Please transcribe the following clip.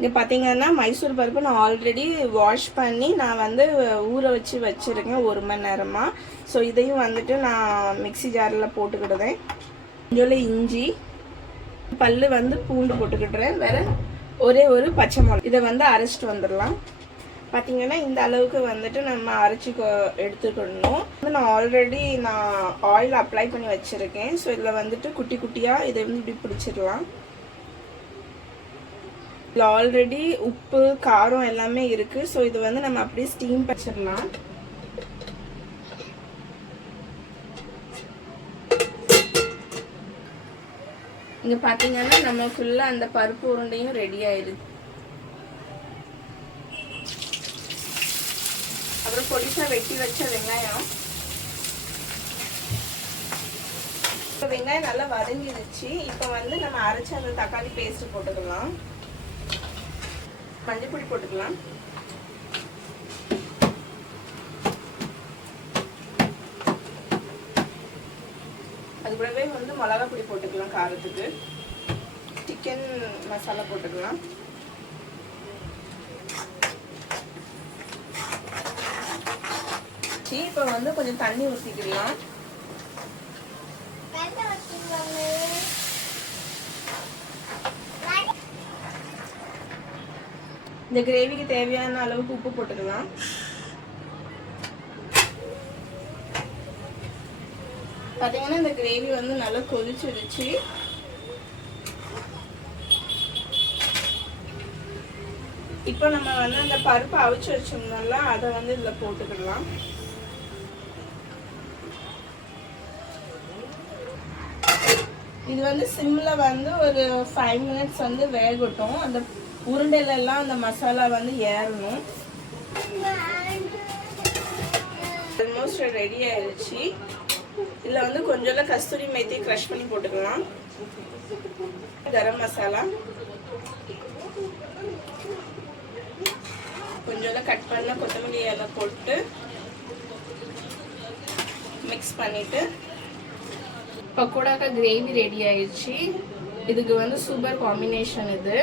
இங்கே பார்த்தீங்கன்னா மைசூர் பருப்பு நான் ஆல்ரெடி வாஷ் பண்ணி நான் வந்து ஊற வச்சு வச்சுருக்கேன் 1 மணி நேரமாக. ஸோ இதையும் வந்துட்டு நான் மிக்ஸி ஜாரில் போட்டுக்கிடுவேன். கொஞ்சோண்டு இஞ்சி, பல்லு வந்து பூண்டு போட்டுக்கிட்டுறேன். வேறு ஒரே ஒரு பச்சை மிளகா. இதை வந்து அரைச்சிட்டு வந்துடலாம். பார்த்தீங்கன்னா இந்த அளவுக்கு வந்துட்டு நம்ம அரைச்சி எடுத்துக்கணும். நான் ஆல்ரெடி ஆயில் அப்ளை பண்ணி வச்சுருக்கேன். ஸோ இதில் வந்துட்டு குட்டி குட்டியாக இதை வந்து இப்படி பிடிச்சிடலாம். இதில் ஆல்ரெடி உப்பு காரம் எல்லாமே இருக்குது. ஸோ இது வந்து நம்ம அப்படியே ஸ்டீம் வச்சிடலாம். இங்கே பார்த்தீங்கன்னா நம்ம ஃபுல்லாக அந்த பருப்பு உருண்டையும் ரெடி ஆயிடுது. அப்புறம் பொடிசாக வெட்டி வச்ச வெங்காயம் வெங்காயம் நல்லா வதங்கிடுச்சு. இப்போ வந்து நம்ம அரைச்ச அந்த தக்காளி பேஸ்ட் போட்டுக்கலாம். மஞ்சள் பொடி போட்டுக்கலாம். அது கூடவே வந்து மிளகா பொடி போட்டுக்கலாம். காரத்துக்கு சிக்கன் மசாலா போட்டுக்கலாம். இப்போ வந்து கொஞ்சம் தண்ணி ஊற்றிக்கலாம். இந்த கிரேவிக்கு தேவையான அளவுக்கு உப்பு போட்டுக்கலாம். பார்த்தீங்கன்னா இந்த கிரேவி வந்து நல்லா கொதிச்சிருச்சு. இப்போ நம்ம வந்து அந்த பருப்பு அவிச்சு வச்சோம்னால அதை வந்து இதில் போட்டுக்கலாம். இது வந்து சிம்மில் வந்து ஒரு 5 மினிட்ஸ் வந்து வேகட்டும். அந்த உருண்டையிலெல்லாம் அந்த மசாலா வந்து ஏறணும். ஆல்மோஸ்ட் ரெடி ஆயிடுச்சு. இதில் வந்து கொஞ்சம் கஸ்தூரி மேத்தி க்ரஷ் பண்ணி போட்டுக்கலாம். கரம் மசாலா, கொஞ்சம் கட் பண்ண கொத்தமல்லி இலை போட்டு மிக்ஸ் பண்ணிட்டு பக்கோடாக்கா கிரேவி ரெடி ஆயிடுச்சு. இதுக்கு வந்து சூப்பர் காம்பினேஷன் இது.